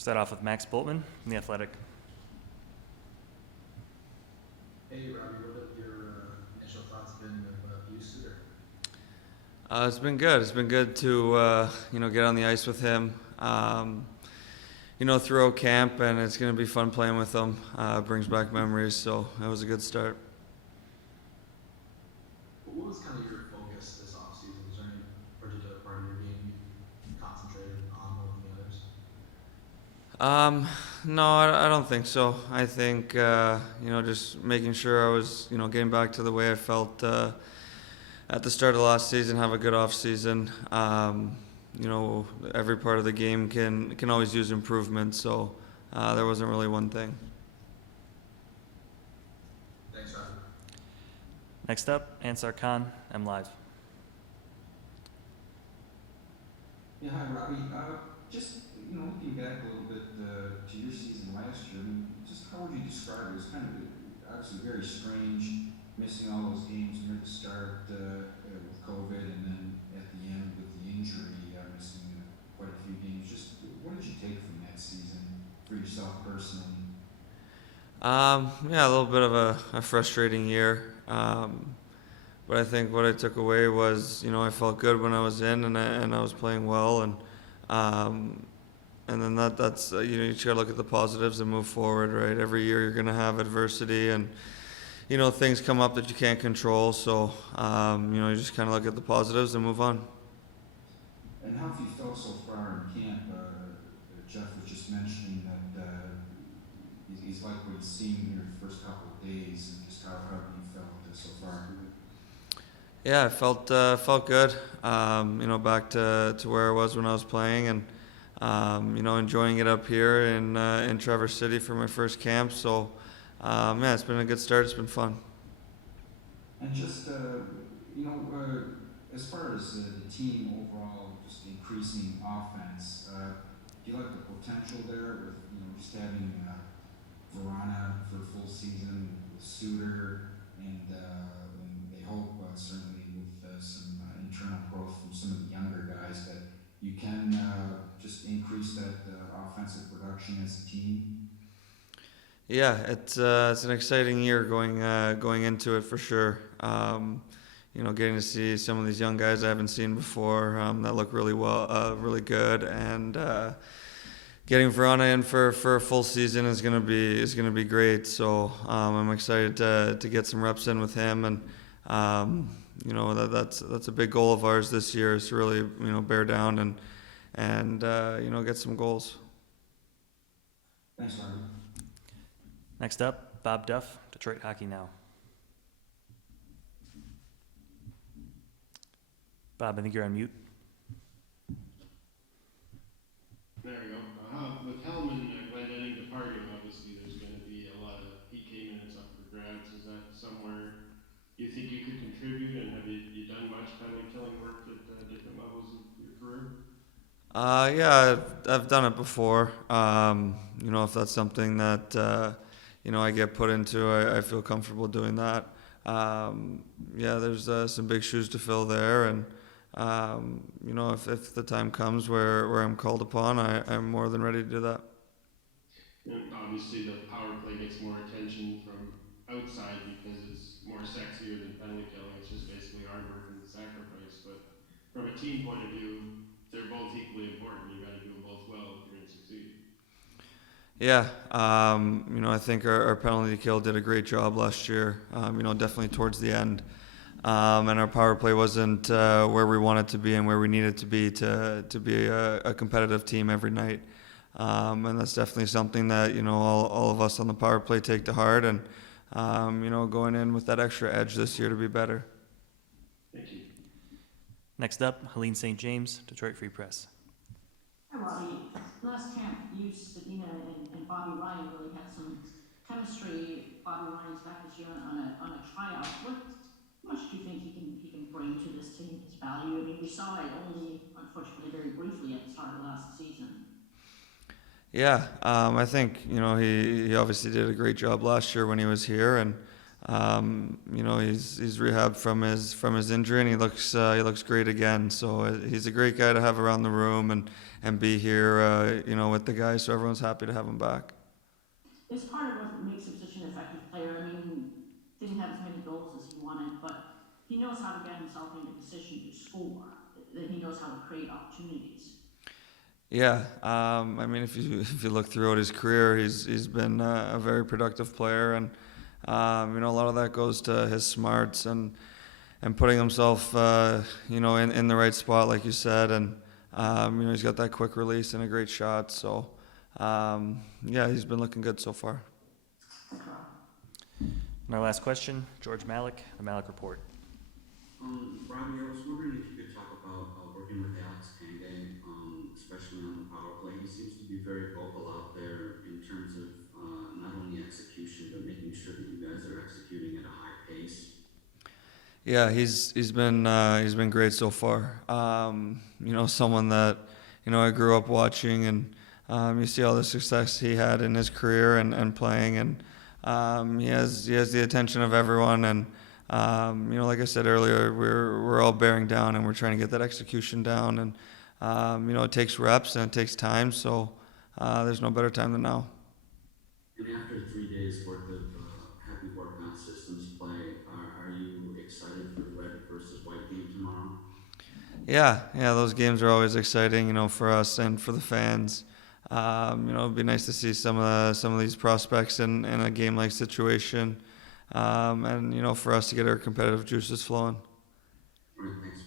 Start off with Max Boltman from The Athletic. Hey, Robby, what have your initial thoughts been of you, Suter? It's been good. It's been good to get on the ice with him. Throughout camp, and it's going to be fun playing with him. Brings back memories, so it was a good start. What was kind of your focus this offseason? Was there any particular part of your game you concentrated on more than the others? No, I don't think so. I think just making sure I was getting back to the way I felt at the start of last season. Have a good off season. Every part of the game can always use improvement. So there wasn't really one thing. Thanks, Robby. Next up, Ansar Khan, M Live. Yeah, hi, Robby. Just looking back a little bit to your season last year, I mean, just how would you describe it? It was kind of obviously very strange, missing all those games near the start with COVID, and then at the end with the injury, missing quite a few games. Just what did you take from that season for yourself personally? Yeah, a little bit of a frustrating year. But I think what I took away was, I felt good when I was in, and I was playing well, and then that's you just gotta look at the positives and move forward, right? Every year you're gonna have adversity, and things come up that you can't control. So you just kind of look at the positives and move on. And how have you felt so far in camp? Jeff was just mentioning that he's like what he's seen here the first couple of days, and just how have you felt so far? Yeah, I felt good. Back to where I was when I was playing, and enjoying it up here in Traverse City for my first camp. So yeah, it's been a good start. It's been fun. And just as far as the team overall, just increasing offense, do you like the potential there with just having Verana for a full season, with Suter, and they hope certainly with some internal growth from some of the younger guys that you can just increase that offensive production as a team? Yeah, it's an exciting year going into it for sure. Getting to see some of these young guys I haven't seen before that look really good, and getting Verona in for a full season is gonna be great. So I'm excited to get some reps in with him, and that's a big goal of ours this year, is to really bear down and get some goals. Thanks, Robby. Next up, Bob Duff, Detroit Hockey Now. Bob, I think you're on mute. There we go. With Hellman and Glendening departing, obviously there's going to be a lot of PK minutes up for grabs. Is that somewhere you think you could contribute, and have you done much penalty killing work at different levels of your career? Yeah, I've done it before. If that's something that I get put into, I feel comfortable doing that. Yeah, there's some big shoes to fill there, and if the time comes where I'm called upon, I'm more than ready to do that. And obviously the power play gets more attention from outside because it's more sexier than penalty killing. It's just basically hard work and sacrifice. But from a team point of view, they're both equally important. You got to do them both well if you're going to succeed. Yeah, I think our penalty kill did a great job last year. Definitely towards the end, and our power play wasn't where we wanted to be and where we needed to be a competitive team every night. And that's definitely something that all of us on the power play take to heart, and going in with that extra edge this year to be better. Thank you. Next up, Helene St. James, Detroit Free Press. Hi, Robby. Last camp, you, Sabina, and Bobby Ryan really had some chemistry. Bobby Ryan's back this year on a tryout. What much do you think he can bring to this team? His value. I mean, we saw it only, unfortunately, very briefly at the start of last season. Yeah, I think he obviously did a great job last year when he was here, and You know, he's rehabbed from his injury, and he looks great again. So he's a great guy to have around the room and be here, you know, with the guys. So everyone's happy to have him back. Is part of what makes him such an effective player. I mean, didn't have as many goals as he wanted, but he knows how to get himself into position to score. That he knows how to create opportunities. Yeah, I mean, if you look throughout his career, he's been a very productive player, and you know, a lot of that goes to his smarts and putting himself, you know, in the right spot, like you said, and you know, he's got that quick release and a great shot. So yeah, he's been looking good so far. And our last question, George Malik, the Malik Report. Robby, I was wondering if you could talk about working with Alex Kangay, especially on the power play. He seems to be very vocal out there in terms of not only execution, but making sure that you guys are executing at a high pace. Yeah, he's been great so far. You know, someone that, you know, I grew up watching, and you see all the success he had in his career and playing, and he has the attention of everyone, and you know, like I said earlier, we're all bearing down, and we're trying to get that execution down, and you know, it takes reps and it takes time, so there's no better time than now. And after 3 days worth of heavy work on systems play, are you excited for the red versus white game tomorrow? Yeah, those games are always exciting, you know, for us and for the fans. You know, it'd be nice to see some of these prospects in a game-like situation, and you know, for us to get our competitive juices flowing. All right, thanks.